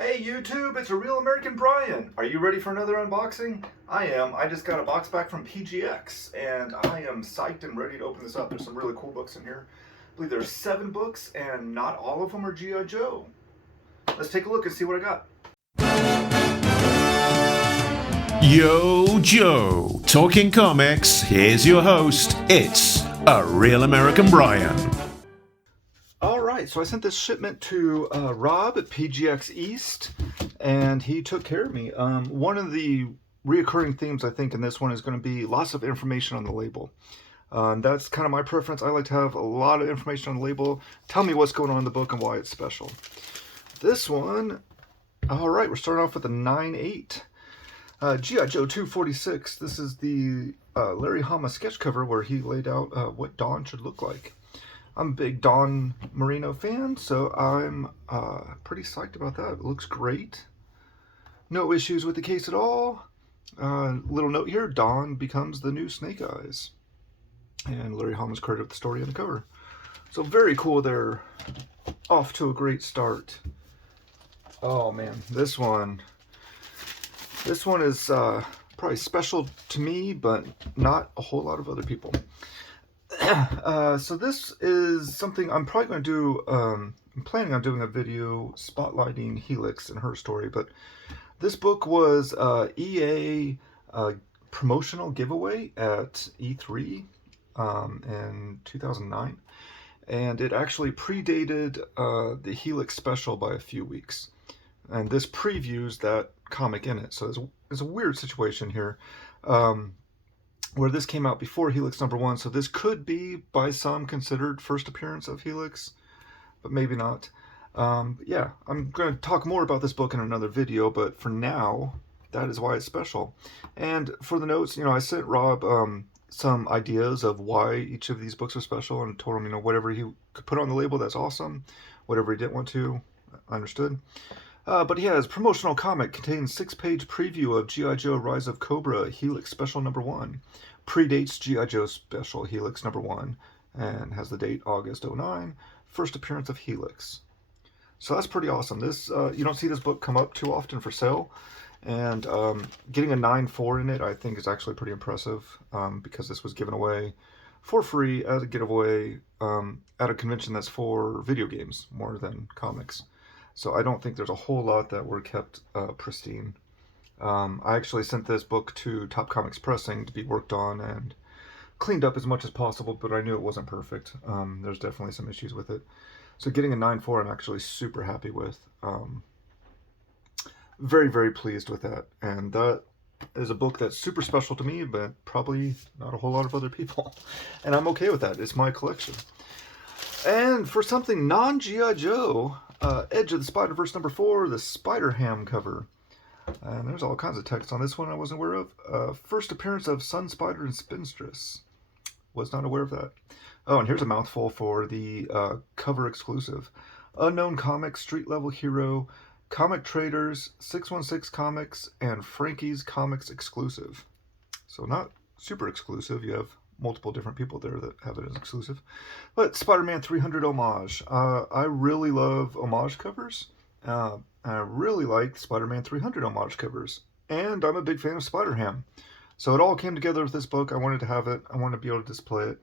Hey YouTube, it's a real American Brian. Are you ready for another unboxing? I am. I just got a box back from PGX and I am psyched and ready to open this up. There's some really cool books in here. I believe there's 7 books and not all of them are G.I. Joe. Let's take a look and see what I got. Yo, Joe. Talking comics, here's your host. It's a real American Brian. Alright, so I sent this shipment to Rob at PGX East, and he took care of me. One of the reoccurring themes, I think, in this one is going to be lots of information on the label. That's kind of my preference. I like to have a lot of information on the label. Tell me what's going on in the book and why it's special. This one, alright, we're starting off with a 9/8. G.I. Joe 246. This is the Larry Hama sketch cover where he laid out what Dawn should look like. I'm a big Dawn Marino fan, so I'm pretty psyched about that. It looks great. No issues with the case at all. Little note here, Dawn becomes the new Snake Eyes. And Larry Hama's credited with the story on the cover. So very cool. They're off to a great start. Oh man, this one is probably special to me, but not a whole lot of other people. So this is something I'm probably going to do. I'm planning on doing a video spotlighting Helix and her story, but this book was EA promotional giveaway at E3 in 2009, and it actually predated the Helix special by a few weeks, and this previews that comic in it. So it's a weird situation here. Where this came out before Helix #1, so this could be by some considered first appearance of Helix, but maybe not. Yeah, I'm going to talk more about this book in another video, but for now, that is why it's special. And for the notes, I sent Rob some ideas of why each of these books are special, and told him, whatever he could put on the label, that's awesome. Whatever he didn't want to, I understood. But he has promotional comic, contains 6-page preview of G.I. Joe Rise of Cobra Helix Special #1. Predates G.I. Joe Special Helix #1 and has the date August 09. First appearance of Helix. So that's pretty awesome. This you don't see this book come up too often for sale, and getting a 9/4 in it I think is actually pretty impressive, because this was given away for free as a giveaway at a convention that's for video games more than comics. So I don't think there's a whole lot that were kept pristine. I actually sent this book to Top Comics Pressing to be worked on and cleaned up as much as possible, but I knew it wasn't perfect. There's definitely some issues with it. So getting a 9/4 I'm actually super happy with. Very, very pleased with that. And that is a book that's super special to me, but probably not a whole lot of other people. And I'm okay with that. It's my collection. And for something non-G.I. Joe, Edge of the Spider-Verse #4, the Spider-Ham cover. And there's all kinds of text on this one I wasn't aware of. First appearance of Sun Spider and Spinstress. Was not aware of that. Oh, and here's a mouthful for the cover exclusive. Unknown Comics, Street Level Hero, Comic Traders, 616 Comics, and Frankie's Comics exclusive. So not super exclusive. You have multiple different people there that have it as exclusive. But Spider-Man 300 homage. I really love homage covers. I really like Spider-Man 300 homage covers. And I'm a big fan of Spider-Ham. So it all came together with this book. I wanted to have it. I wanted to be able to display it.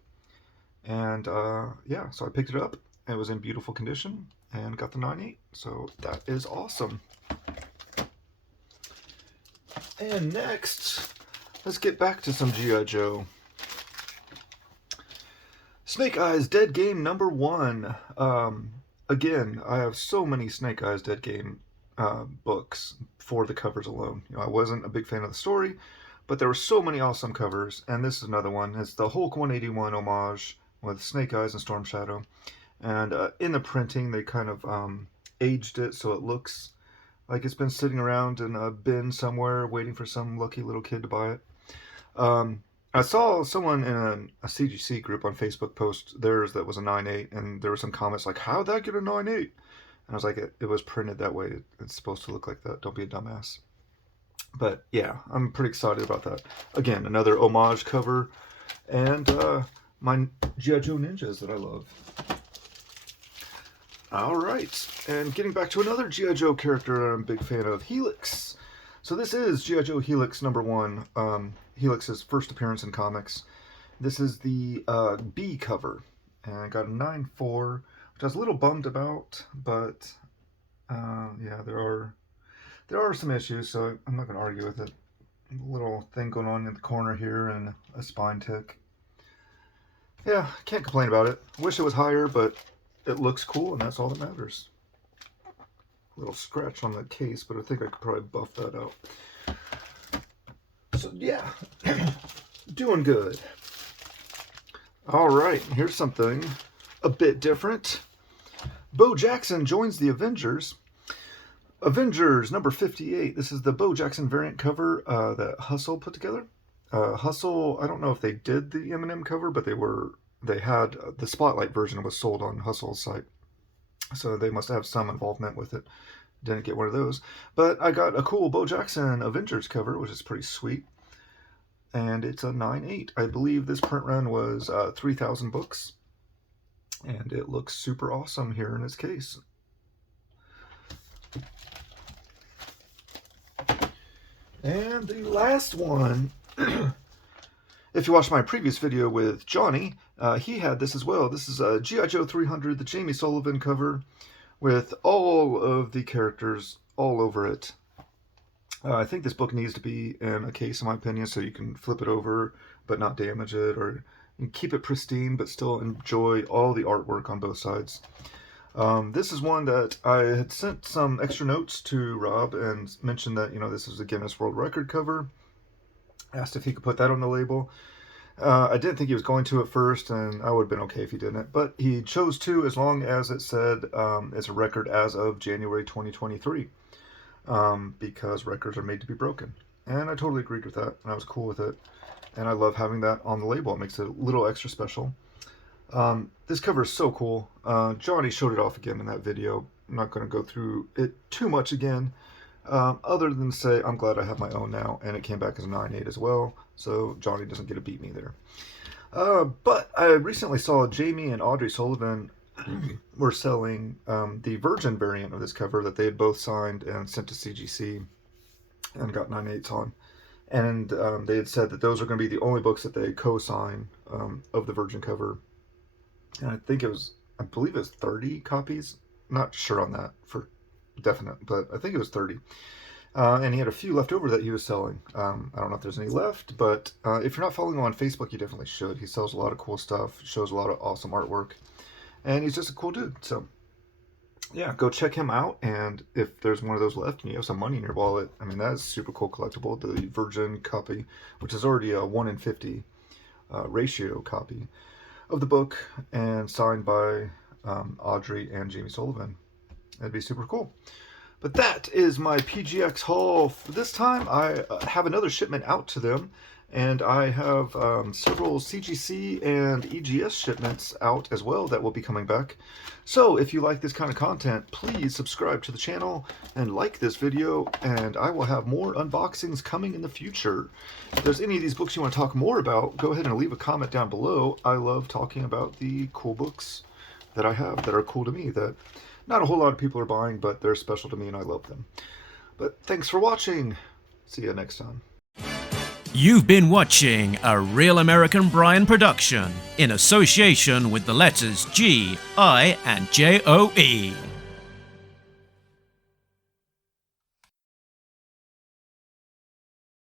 And yeah, so I picked it up. It was in beautiful condition and got the 9/8. So that is awesome. And next, let's get back to some G.I. Joe. Snake Eyes Dead Game #1. Again, I have so many Snake Eyes Dead Game books for the covers alone. I wasn't a big fan of the story, but there were so many awesome covers, and this is another one. It's the Hulk 181 homage with Snake Eyes and Storm Shadow. And in the printing, they kind of aged it so it looks like it's been sitting around in a bin somewhere waiting for some lucky little kid to buy it. I saw someone in a CGC group on Facebook post theirs that was a 9/8, and there were some comments like, how'd that get a 9/8? And I was like, it was printed that way. It's supposed to look like that. Don't be a dumbass. But yeah, I'm pretty excited about that. Again, another homage cover, and my G.I. Joe ninjas that I love. All right, and getting back to another G.I. Joe character I'm a big fan of, Helix. So this is G.I. Joe Helix #1, Helix's first appearance in comics. This is the B cover, and I got a 9.4, which I was a little bummed about, but yeah, there are some issues, so I'm not going to argue with it. A little thing going on in the corner here and a spine tick. Yeah, can't complain about it. Wish it was higher, but it looks cool, and that's all that matters. A little scratch on the case, but I think I could probably buff that out. So yeah, doing good. All right, here's something a bit different. Bo Jackson joins the Avengers. Avengers number 58. This is the Bo Jackson variant cover that Hustle put together. Hustle, I don't know if they did the M&M cover, but they had the Spotlight version was sold on Hustle's site. So they must have some involvement with it. Didn't get one of those. But I got a cool Bo Jackson Avengers cover, which is pretty sweet. And it's a 9.8. I believe this print run was 3,000 books. And it looks super awesome here in its case. And the last one, if you watched my previous video with Johnny, he had this as well. This is a G.I. Joe 300, the Jamie Sullivan cover, with all of the characters all over it. I think this book needs to be in a case, in my opinion, so you can flip it over but not damage it, or you can keep it pristine but still enjoy all the artwork on both sides. This is one that I had sent some extra notes to Rob and mentioned that, this is a Guinness World Record cover. Asked if he could put that on the label. I didn't think he was going to at first, and I would have been okay if he didn't. But he chose to, as long as it said it's a record as of January 2023, because records are made to be broken. And I totally agreed with that, and I was cool with it. And I love having that on the label. It makes it a little extra special. This cover is so cool. Johnny showed it off again in that video. I'm not going to go through it too much again. Other than say, I'm glad I have my own now, and it came back as a 9.8 as well, so Johnny doesn't get to beat me there. But I recently saw Jamie and Audrey Sullivan were selling the Virgin variant of this cover that they had both signed and sent to CGC and got 9.8s on. And they had said that those are going to be the only books that they co-sign of the Virgin cover. And I believe it was 30 copies. Not sure on that for definite, but I think it was 30. And he had a few left over that he was selling. I don't know if there's any left, but if you're not following him on Facebook, you definitely should. He sells a lot of cool stuff, shows a lot of awesome artwork, and he's just a cool dude. So yeah, go check him out. And if there's one of those left and you have some money in your wallet, I mean, that is super cool collectible. The Virgin copy, which is already a 1 in 50 ratio copy of the book, and signed by Audrey and Jamie Sullivan. That'd be super cool. But that is my PGX haul for this time. I have another shipment out to them, and I have several CGC and EGS shipments out as well that will be coming back. So if you like this kind of content, please subscribe to the channel and like this video, and I will have more unboxings coming in the future. If there's any of these books you want to talk more about, go ahead and leave a comment down below. I love talking about the cool books that I have that are cool to me, that not a whole lot of people are buying, but they're special to me and I love them. But thanks for watching. See you next time. You've been watching a Real American Brian production in association with the letters G, I, and JOE.